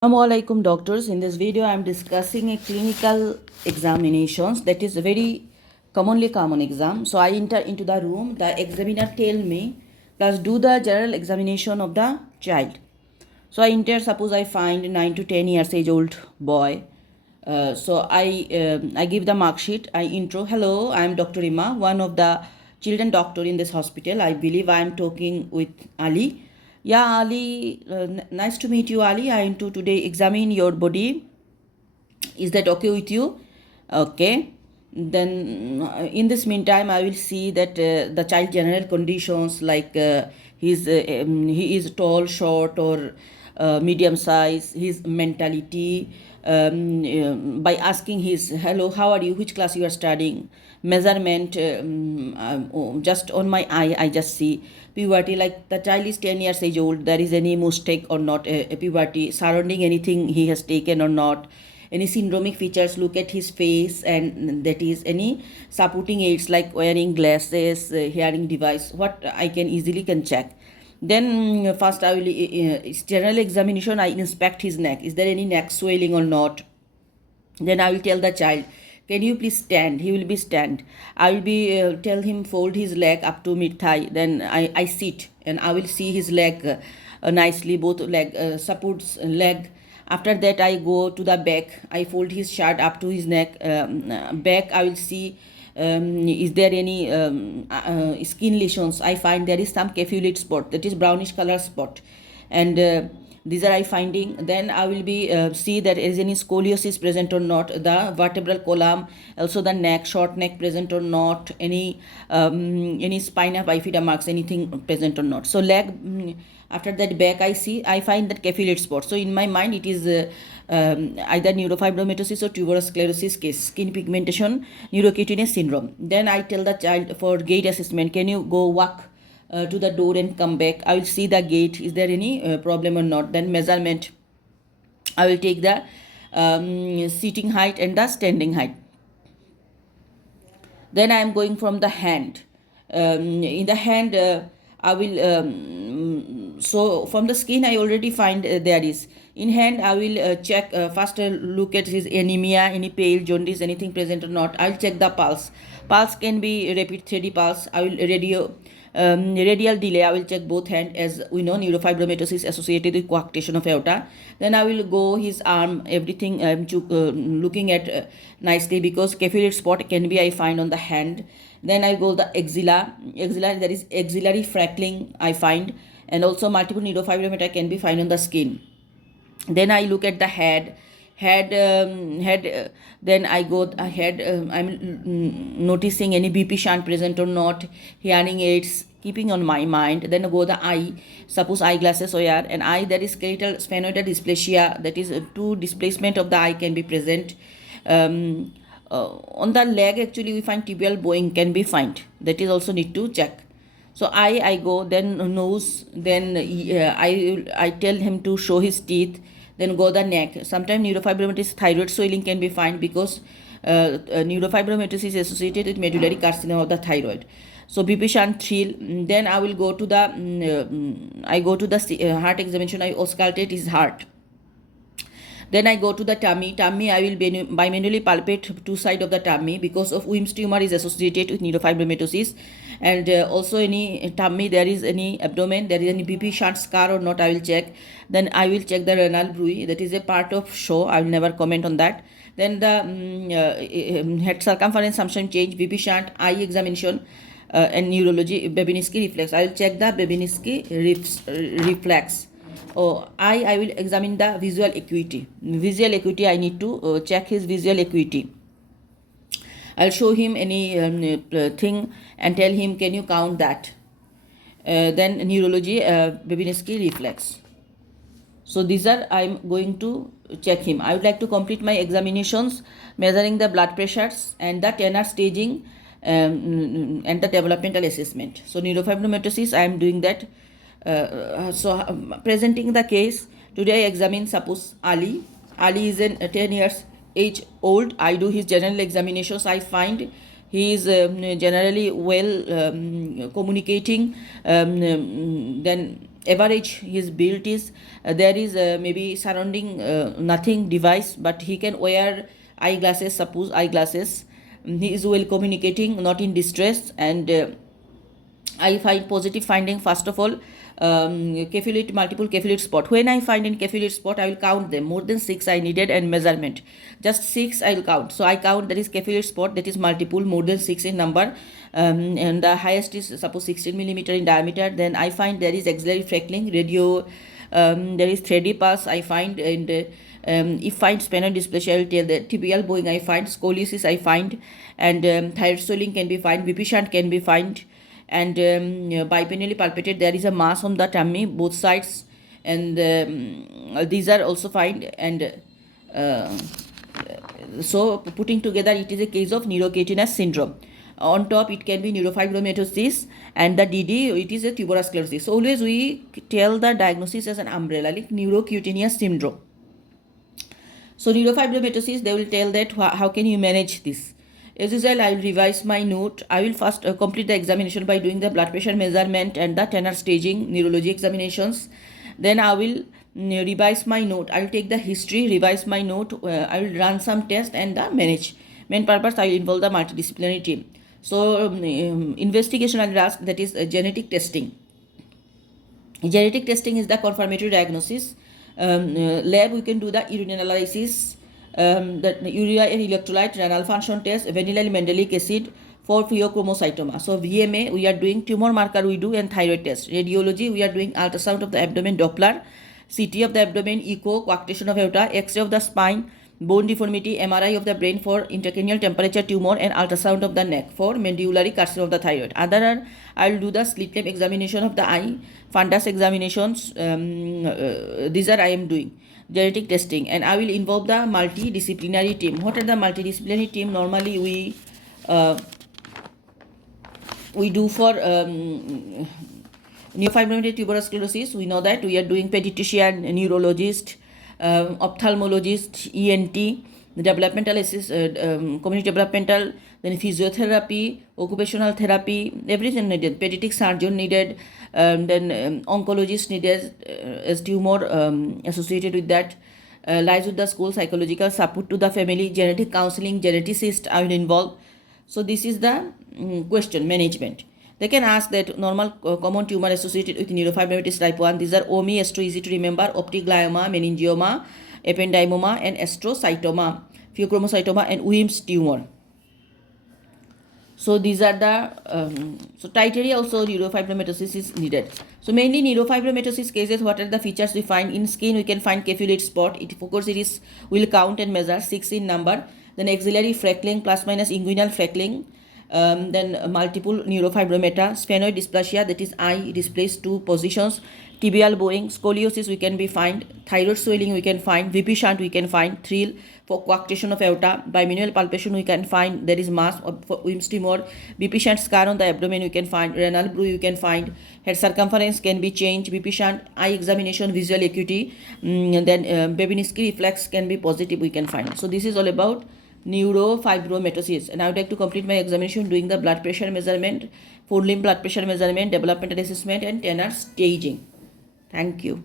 Assalamualaikum doctors. In this video I am discussing a clinical examinations that is a very common exam. So I enter into the room, the examiner tell me plus do the general examination of the child. So I enter, suppose I find 9 to 10 years age old boy. I give the mark sheet. I intro, hello, I am Dr. Ima, one of the children doctor in this hospital. I believe I am talking with Ali. Yeah, Ali, nice to meet you, Ali. I am to today examine your body. Is that okay with you? Okay. Then in this meantime, I will see that the child general conditions like he is tall, short, or medium size, his mentality, by asking his hello, how are you, which class you are studying, measurement, just on my eye I just see puberty, like the child is 10 years age old, there is any mistake or not, a puberty surrounding anything he has taken or not, any syndromic features, look at his face, and that is any supporting aids like wearing glasses, hearing device, what I can easily can check. Then first I will general examination, I inspect his neck, is there any neck swelling or not. Then I will tell the child, can you please stand, he will be stand. I will be tell him fold his leg up to mid thigh. Then I sit and I will see his leg nicely, both leg supports leg. After that I go to the back, I fold his shirt up to his neck, back I will see is there any skin lesions. I find there is some capsulate spot, that is brownish color spot, and these are I finding. Then I will be see that is any scoliosis present or not, the vertebral column, also the neck, short neck present or not, any spina bifida marks, anything present or not. So leg, after that back I see, I find that capsulate spot. So in my mind it is either neurofibromatosis or tuberous sclerosis case, skin pigmentation, neurocutaneous syndrome. Then I tell the child for gait assessment, can you go walk to the door and come back. I will see the gait, is there any problem or not. Then measurement, I will take the sitting height and the standing height. Then I am going from the hand. In the hand I will so from the skin I already find there is. In hand I will check, first look at his anemia, any pale, jaundice, anything present or not. I will check the pulse. Pulse can be rapid 3D pulse. I will radial delay, I will check both hand, as we know neurofibromatosis associated with coarctation of aorta. Then I will go his arm, everything looking at nicely, because capsulate spot can be I find on the hand. Then I go the axilla, there is axillary freckling I find, and also multiple neurofibromata can be found on the skin. Then I look at the head, then I go head, I'm noticing any BP shunt present or not, hearing aids keeping on my mind. Then go the eye, suppose eyeglasses wear, and eye, there is skeletal sphenoidal dysplasia, that is two displacement of the eye can be present. On the leg actually we find tibial bowing can be found, that is also need to check. So I go, then nose, then I tell him to show his teeth. Then go the neck. Sometimes neurofibromatosis, thyroid swelling can be found, because neurofibromatosis is associated with medullary carcinoma of the thyroid. So BP shunt thrill. Then I will go to the heart examination. I auscultate his heart. Then I go to the tummy. I will bimanually palpate two sides of the tummy, because of Wilms tumor is associated with neurofibromatosis. And also any tummy, there is any abdomen, there is any BP shunt scar or not, I will check. Then I will check the renal bruit, that is a part of show, I will never comment on that. Then the head circumference sometimes change, BP shunt, eye examination, and neurology, Babinski reflex. I will check the Babinski reflex. I will examine the visual acuity. I need to check his visual acuity. I'll show him any thing and tell him, can you count that? Then neurology, Babinski reflex. So these are I'm going to check him. I would like to complete my examinations, measuring the blood pressures and the tenor staging and the developmental assessment. So neurofibromatosis, I am doing that. Presenting the case, today I examine, suppose Ali is an 10 years age old. I do his general examinations. I find he is generally well communicating, then average his build is. There is maybe surrounding nothing device, but he can wear eyeglasses, suppose eyeglasses. He is well communicating, not in distress, and I find positive finding. First of all, multiple capillate spot. When I find in capillate spot, I will count them. More than 6 I needed, and measurement. Just 6 I will count. So I count that is capillate spot, that is multiple, more than 6 in number. And the highest is suppose 16 millimeter in diameter. Then I find there is axillary freckling, radio, there is 3D pass I find, and if find spanner dysplasia, I will tell the tibial bowing I find, scoliosis I find, and thyroid swelling can be find, BP shunt can be find, and bipenally palpated there is a mass on the tummy both sides, and these are also find, and so putting together it is a case of neurocutaneous syndrome. On top it can be neurofibromatosis, and the DD it is a tuberous sclerosis. So always we tell the diagnosis as an umbrella, like neurocutaneous syndrome. So neurofibromatosis, they will tell that how can you manage this. As usual, I will revise my note. I will first complete the examination by doing the blood pressure measurement and the tenor staging neurology examinations. Then I will revise my note. I will take the history, revise my note. I will run some tests, and the management purpose I will involve the multidisciplinary team. So investigation I will ask, that is genetic testing. Genetic testing is the confirmatory diagnosis. Lab we can do the urine analysis, the urea and electrolyte, renal function test, vanilla mandelic acid for pheochromocytoma. So VMA we are doing, tumor marker we do, and thyroid test. Radiology we are doing ultrasound of the abdomen, Doppler, CT of the abdomen, echo, coarctation of aorta, X-ray of the spine, bone deformity, MRI of the brain for intracranial temperature tumor, and ultrasound of the neck for medullary carcinoma of the thyroid. Other I will do the slit lamp examination of the eye, fundus examinations. These are I am doing genetic testing, and I will involve the multidisciplinary team. What are the multidisciplinary team? Normally we do for neurofibromatosis, tuberous sclerosis. We know that we are doing pediatrician, neurologist, ophthalmologist, ENT, developmental community developmental, then physiotherapy, occupational therapy, everything needed. Pediatric surgeon needed, then oncologist needed as tumor associated with that. Lies with the school, psychological support to the family, genetic counseling, geneticist I will involve. So this is the question management. They can ask that normal common tumor associated with neurofibromatosis type 1. These are OMI, astro, easy to remember, optic glioma, meningioma, ependymoma, and astrocytoma, pheochromocytoma, and Wilms tumor. So these are the so criteria. Also neurofibromatosis is needed. So mainly neurofibromatosis cases, what are the features we find? In skin we can find capillate spot. It of course it is, will count and measure 6 in number. Then axillary freckling plus minus inguinal freckling. Then multiple neurofibromata, sphenoid dysplasia, that is eye displays 2 positions, tibial bowing, scoliosis we can be find, thyroid swelling we can find, VP shunt we can find, thrill for coarctation of aorta, bimanual palpation we can find, there is mass for Wilms tumor, BP shunt scar on the abdomen we can find, renal bruit you can find, head circumference can be changed, BP shunt, eye examination, visual acuity, then Babinski reflex can be positive we can find. So this is all about neurofibromatosis, and I would like to complete my examination doing the blood pressure measurement, full limb blood pressure measurement, developmental assessment, and tenor staging. Thank you.